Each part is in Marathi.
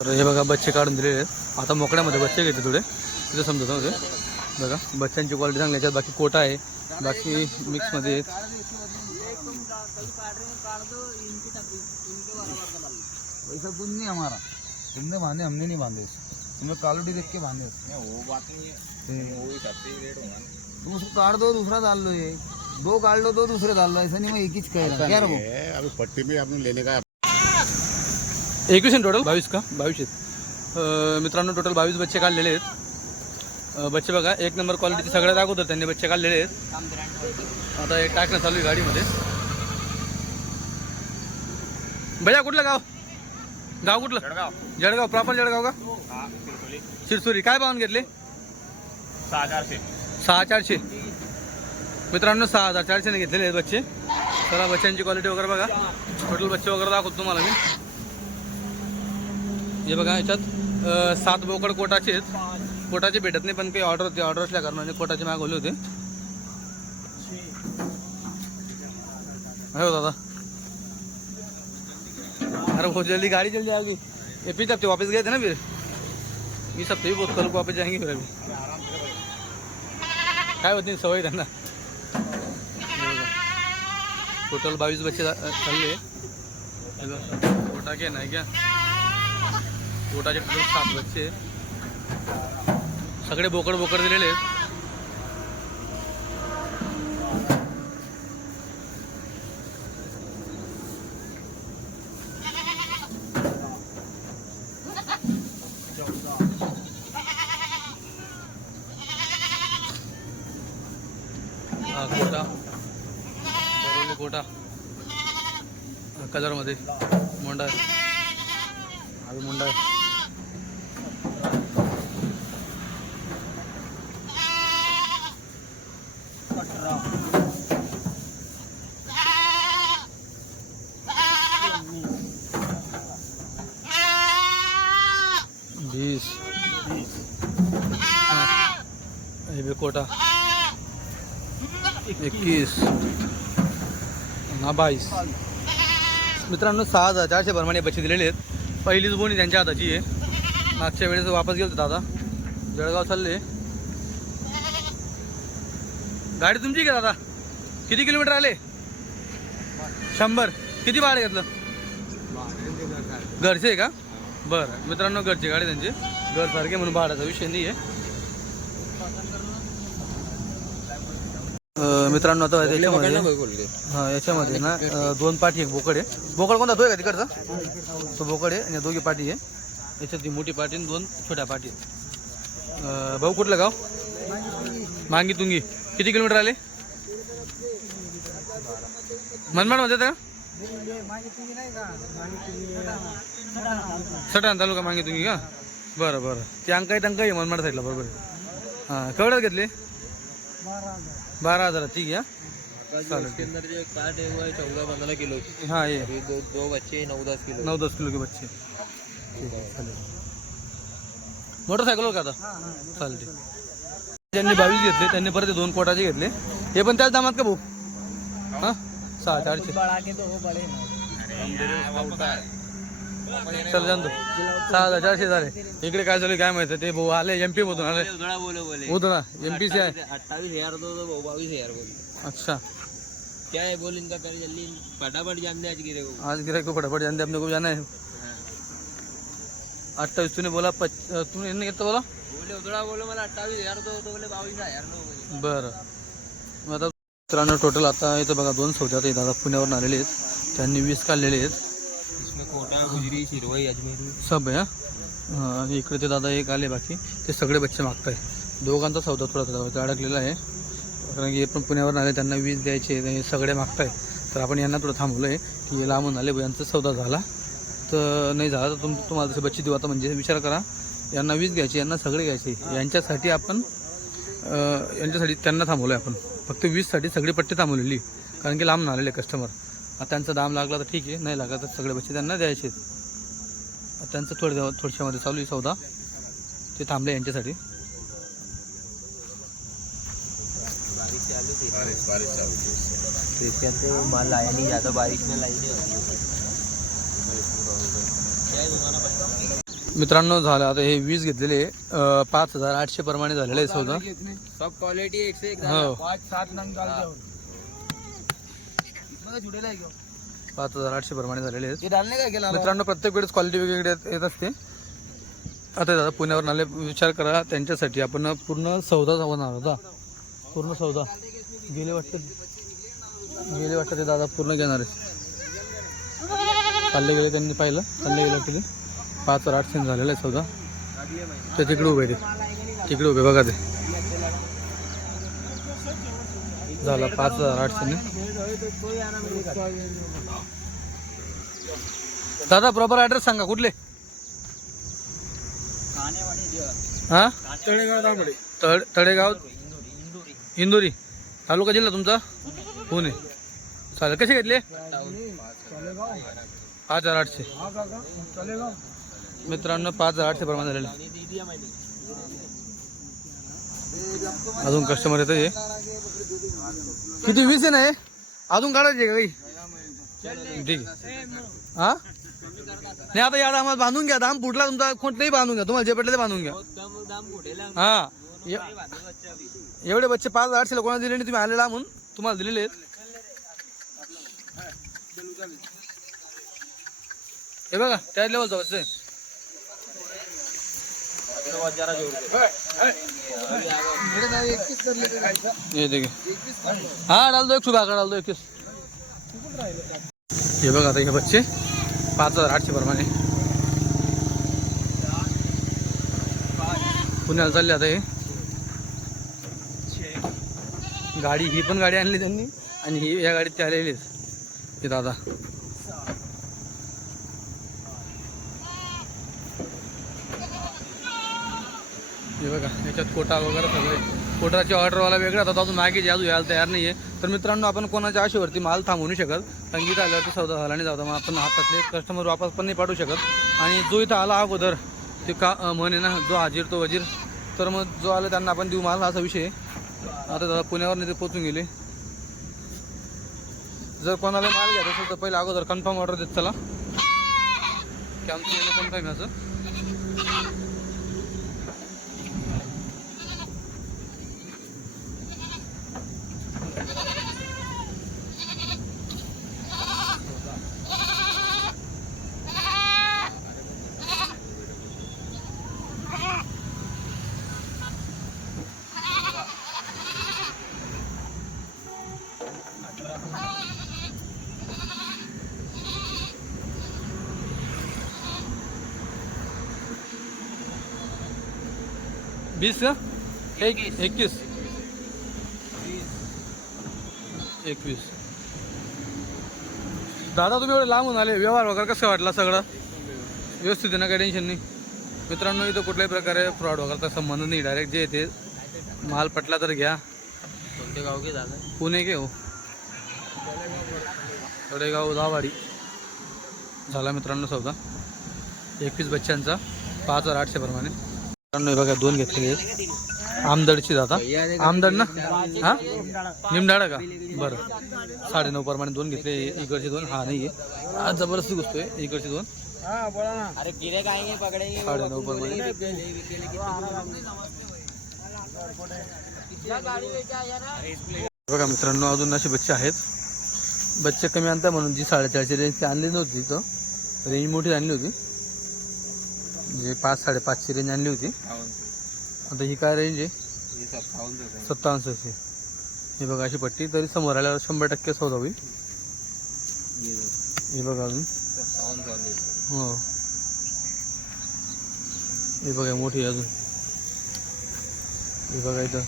तर हे बघा बच्चे काढून दिलेले आहेत. आता मोकळ्यामध्ये बच्चे घेते थोडे. तिथं समजत नव्हते बघा बच्चांची क्वालिटी चांगली आहे. याच्यात बाकी कोटा आहे. बाकी मिक्समध्ये आहेत. वैसा कुछ नहीं हमारा. तुमने बांधे हमने नहीं बांधे. तुम्हें क्वालिटी देख के बांधे. वो बात नहीं है। तुम उसको काट दो दूसरा डाल लो ये. दो काट लो दो दूसरे डाल लो. ऐसा नहीं मैं एक ही कह रहा क्या अभी पट्टी में आपने लेने का एकवीस आहे टोटल बावीस का? बावीस आहेत. मित्रांनो टोटल बावीस बच्चे काढलेले आहेत. बच्चे बघा एक नंबर क्वालिटीचे सगळ्यात अगोदर त्यांनी बच्चे काढलेले आहेत. आता हे टाकणं चालू आहे गाडीमध्ये. भैया कुठलं गाव? गाव कुठलं? जळगाव. प्रॉपर जळगाव का? शिरसुरी काय पाहून घेतले? सहा चारशे. मित्रांनो सहा हजार चारशेने घेतलेले आहेत बच्चे. चला बच्चांची क्वालिटी वगैरे बघा. टोटल बच्चे वगैरे दाखवतो तुम्हाला मी. हे बघा याच्यात सात बोकड कोटाचे आहेत. कोटाचे भेटत नाही पण काही ऑर्डर होते. ऑर्डर असल्या कारणाने म्हणजे कोटाचे मागवले होते. हो दादा. अरे बहुत जल्दी गाड़ी चल जाएगी ये पिछले हफ्ते वापस गए थे ना फिर? इस हफ्ते भी बहुत कल वापस? जाएंगे फिर अभी काय होती सवय त्यांना. टोटल बावीस बच्चे चालले. कोटा के नाही क्या कोटाचे टोटल सात बच्चे सगळे बोकड बोकड दिलेले. आहेत हा कोटा. बरोली कोटा. हा, कलरमध्ये. मोंडा आहे. हा मोंडा आहे बीस हा. हे बी कोटा। एकवीस. हा बावीस मित्रांनो सहा हजार चारशे प्रमाणे पैसे दिलेले आहेत. पहिलीच बोणी त्यांच्या हाताची आहे. मागच्या वेळेस वापस गेलो दादा. जळगाव चालले. गाडी तुमची का दादा? किती किलोमीटर आले? शंभर. किती भाडं घेतलं? घरचे आहे का? बरं. मित्रांनो घरची गाडी त्यांची. घर सारखे म्हणून भाड्याचा विषय नाही आहे मित्रांनो आता त्याच्यामध्ये हा याच्यामध्ये ना दोन पाठी एक बोकड आहे. बोकड कोणता? तो आहे का तिकडचा? तो बोकड आहे आणि दोघी पाठी आहे. याच्यात ती मोठी पाठी आणि दोन छोट्या पाठी आहेत. भाऊ कुठलं गाव? मांगी तुंगी. किती किलोमीटर आले? मनमाडमध्ये का? सटाण तालुका मांगी तुंगी का? बरं बरं. ते अंक आहे टंक आहे मनमाड साईडला बरोबर हां केवढ्यात घेतले? बारा हजार ठीक आहे है. है चौदह पंद्रह किलो. हाँ ये. अभी दो दो बच्चे नौ दस किलो. नऊ दस किलो के बच्चे. ठीक आहे चालेल. मोटरसायकलवर का आता? चालेल ठीक. ज्यांनी बावीस घेतले त्यांनी परत दोन कोटाचे घेतले. हे पण त्याच दामात का भाऊ? हा. सहा चारशे. बढ़ा के तो वो बड़े ना. चल जाण तो सहा हजार चारशे झाले. इकडे काय झालं काय माहिती? ते भाऊ आले एम पी मधून आले. उधड़ा बोलो बोले होतो ना एम पी से आहे हजार दो तो बाईस हजार बोल अच्छा. क्या है बोल इनका कर जल्दी. फटाफट जान दे आज गिरे को. आज गिरा को फटाफट जान दे अपने को जाना है. अट्ठाईस तूने बोला पच तूने इतने कितना बोला? बोले उधड़ा बोलो मला अट्ठाईस हजार दो तो बोले बाईस हजार बरं. मग आता मित्रांनो टोटल आता इथं बघा दोन सौद्यात आहेत दादा पुण्यावरून आलेले आहेत. त्यांनी वीस काढलेले आहेत. इसमें कोटा गुजरी सब आहे हा? आणि इकडे ते दादा एक आले बाकी. ते सगळे बच्चे मागताय. दोघांचा सौदा थोडा थोडा अडकलेला आहे. कारण की हे पण पुण्यावरून आले त्यांना वीज द्यायचे हे सगळे मागताय. तर आपण यांना थोडं थांबवलं आहे की लांबून आले यांचा सौदा झाला. तर नाही झाला तर तुम तुम्हाला तसे बच्चे देऊ. आता म्हणजे विचार करा यांना वीज घ्यायची यांना सगळे घ्यायचे. यांच्यासाठी आपण यांच्यासाठी त्यांना थांबवलं आहे आपण. फक्त वीजसाठी सगळी पट्टी थांबवलेली. कारण की लांब आलेले कस्टमर त्यांचा दाम लागला तर ठीक आहे. नाही लागला तर सगळे बच्चे त्यांना द्यायचे त्यांचं थोड्या थोडशामध्ये चालू आहे सौदा. ते थांबले यांच्यासाठी. बारिश चालू थी बारिश बारिश चालू थी। तो इसके अंदर माल लाया नहीं जाता बारिश में लाई नहीं होती क्या है तुम्हारा मित्रांनो झालं. आता हे वीस घेतलेले पाच हजार आठशे प्रमाणे झालेले आहे सौदा. सब क्वालिटी एक से एक हो. पाँच सात नंग डाल के इसमें का जुड़ेला है क्यों पाच हजार आठशे प्रमाणे झालेले आहेत. मित्रांनो प्रत्येक वेळेस क्वालिटी वेगवेगळी येत- असते. आता दादा पुण्यावर आले विचार करा त्यांच्यासाठी. आपण पूर्ण सौदा होणार होता पूर्ण सौदा. गेले वाटतं गेले वाटतं ते दादा पूर्ण घेणार आहे चालले गेले त्यांनी पाहिलं. चालले गेले वाटतं पाच हजार आठशे झालेलं आहे सौदा. ते तिकडे उभे आहे ते तिकडे उभे बघा ते. झाला पाच हजार आठशेने. दादा प्रॉपर ॲड्रेस सांगा कुठले? हा? तळ तळेगाव? इंदोरी. तालुका जिल्हा तुमचा? पुणे. चालेल. कसे घेतले? पाच हजार आठशे. मित्रांनो पाच हजार आठशे प्रमाणे झालेले. अजून कस्टमर येतं हे किती वीस आहे ना हे? अजून काढायचे का काही? ठीक. हा? नाही आता या दामात बांधून घ्या. दाम फुटला तुमचा कोणताही बांधून घ्या. तुम्हाला जे पेटलं ते बांधून घ्या. हा. एवढे बच्चे पाच हजार आठशेला कोणाला दिले नाही तुम्ही आलेला म्हणून. तुम्हाला दिलेले आहेत. हे बघा त्या लेवलचा बच्चे आहे. ये देखिए हाँ डाल दो एक सुबह का डाल दो इक्कीस हे बघा आता हे बच्चे पाच हजार आठशे प्रमाणे. पुण्याला चालले आता हे. गाडी ही पण गाडी आणली त्यांनी. आणि ही या गाडीत ते आलेलीच हे दादा. हे बघा याच्यात कोटा वगैरे सगळे. कोटाची ऑर्डरवाला वेगळा होता तो अजून मागे अजून यायला तयार नाही आहे तर मित्रांनो आपण कोणाच्या आशेवरती माल थांबवू नाही शकत. संगीत आल्यावरती सौदा झाला नाही जाता मग आपण हातातले कस्टमर वापस पण नाही पाठवू शकत. आणि जो इथं आला अगोदर ते का म्हणे ना जो हाजीर तो वजीर. तर मग जो आला त्यांना आपण देऊ माल असा विषय आता दादा पुण्यावर नाही ते पोचून गेले. जर कोणाला माल घ्यायचा असेल तर पहिले अगोदर कन्फर्म ऑर्डर देत चला. की आमचं येणं कन्फर्म आहे असं. बीस का एक एकवीस एकवीस दादा तुम्ही एवढे लांबून आले. व्यवहार वगैरे कसं वाटला सगळं? व्यवस्थित आहे ना काही टेन्शन नाही? मित्रांनो इथं कुठल्याही प्रकारे फ्रॉड वगैरेचा संबंध नाही. डायरेक्ट जे येते माल पटला तर घ्या. कोणते गाव के दादा? पुणे के हो. तळेगाव दावाडी झाला मित्रांनो सौदा. एकवीस बच्चांचा पाच हजार आठशे प्रमाणे. मित्रांनो हे बघा दोन घेतलेले आहेत आमदडची दादा. आमदड ना? हा? निमडाडा का? बरं. साडे नऊ प्रमाणे दोन घेतले इकडचे दोन. हा नाही आहे आज जबरदस्ती घुसतोय. इकडचे दोन. अरे गिरे आएंगे पकड़ेंगे साडे नऊ प्रमाणे. बघा मित्रांनो अजून असे बच्चे आहेत. बच्चे कमी आणता म्हणून जी साडेचारशे रेंजची आणली नव्हती तर रेंज मोठी आणली होती. म्हणजे पाच साडेपाचशे रेंज आणली होती. आता ही काय रेंज आहे? सत्तावन्नशे. हे बघा अशी पट्टी. तरी समोर आल्यावर शंभर टक्के सौदा होईल. हे बघा अजून. हो. हे बघा मोठी अजून. हे बघा इथं.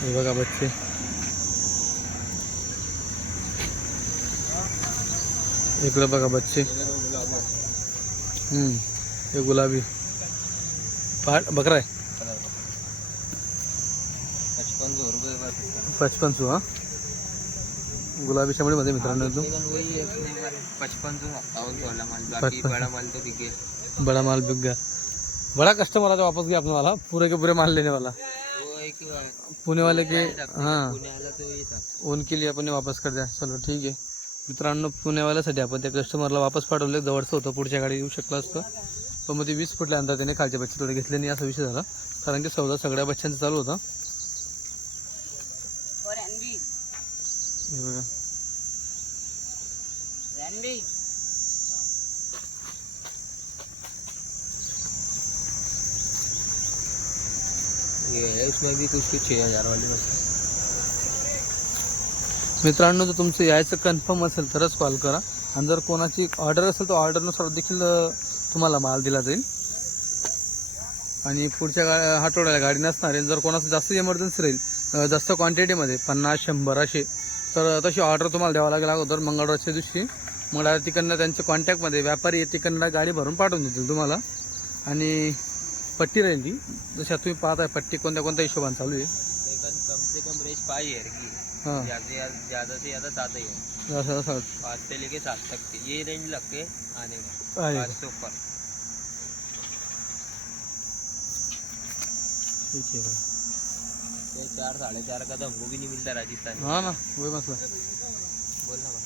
हे बघा बच्चे. इकडं बघा बच्चे. हम्म। हे गुलाबी। पाट बकरा आहे पचपन सौ रुपये पचपन सो हा। गुलाबी शंभरीमध्ये मित्रांनो एकदम वही पचपन सौ सत्तावन सौ। वाला माल बाकी पचपन। बड़ा माल तो बिके बड़ा माल बिक गया। बड़ा कस्टमर आता वापस गया अपने वाला। पूरे के पूरे माल लेने वाला। वो एक ही बात पुणे वाले के हाँ। पुणे वाला तो ये था उनके लिए अपने वापस कर दिया। चलो ठीक है। मित्रांनो पुण्यावाल्यासाठी आपण त्या कस्टमरला वापस पाठवले. जवळचं होतं पुढच्या गाडी येऊ शकलं असतं. पण मग ते वीस फुटल्यानंतर त्याने खालचे बच्चे थोडे घेतले नाही असा विषय झाला. कारण की सौदा सगळ्या बच्चांचा चालू होता. ये इसमें भी कुछ कुछ छः हज़ार वाली बस. मित्रांनो जर तुमचं यायचं कन्फर्म असेल तरच कॉल करा. आणि जर कोणाची ऑर्डर असेल तर ऑर्डरनुसार देखील तुम्हाला माल दिला जाईल. आणि पुढच्या गा आठवड्याला गाडी नसणार आहे. जर कोणाचं जास्त इमर्जन्सी राहील जास्त क्वांटिटीमध्ये पन्नास शंभर असे तर तशी ऑर्डर तुम्हाला द्यावं लागेल अगोदर मंगळवारच्या दिवशी. मंगळवार तिकडनं त्यांच्या कॉन्टॅक्टमध्ये व्यापारी तिकडनं गाडी भरून पाठवून देतील तुम्हाला. आणि पट्टी राहील ती. जशा तुम्ही पाहताय पट्टी कोणत्या कोणत्या हिशोबाने चालू आहे. से कम रेंज पाई है की। ज़्यादा से ज़्यादा- सात ही है। पाँच से लेके सात तक की। ये रेंज लग के आने में पाँच से ऊपर। ठीक है ये चार साढ़े चार का तो हमको भी नहीं मिलता राजस्थान। हाँ ना वही मसला। बोलना बस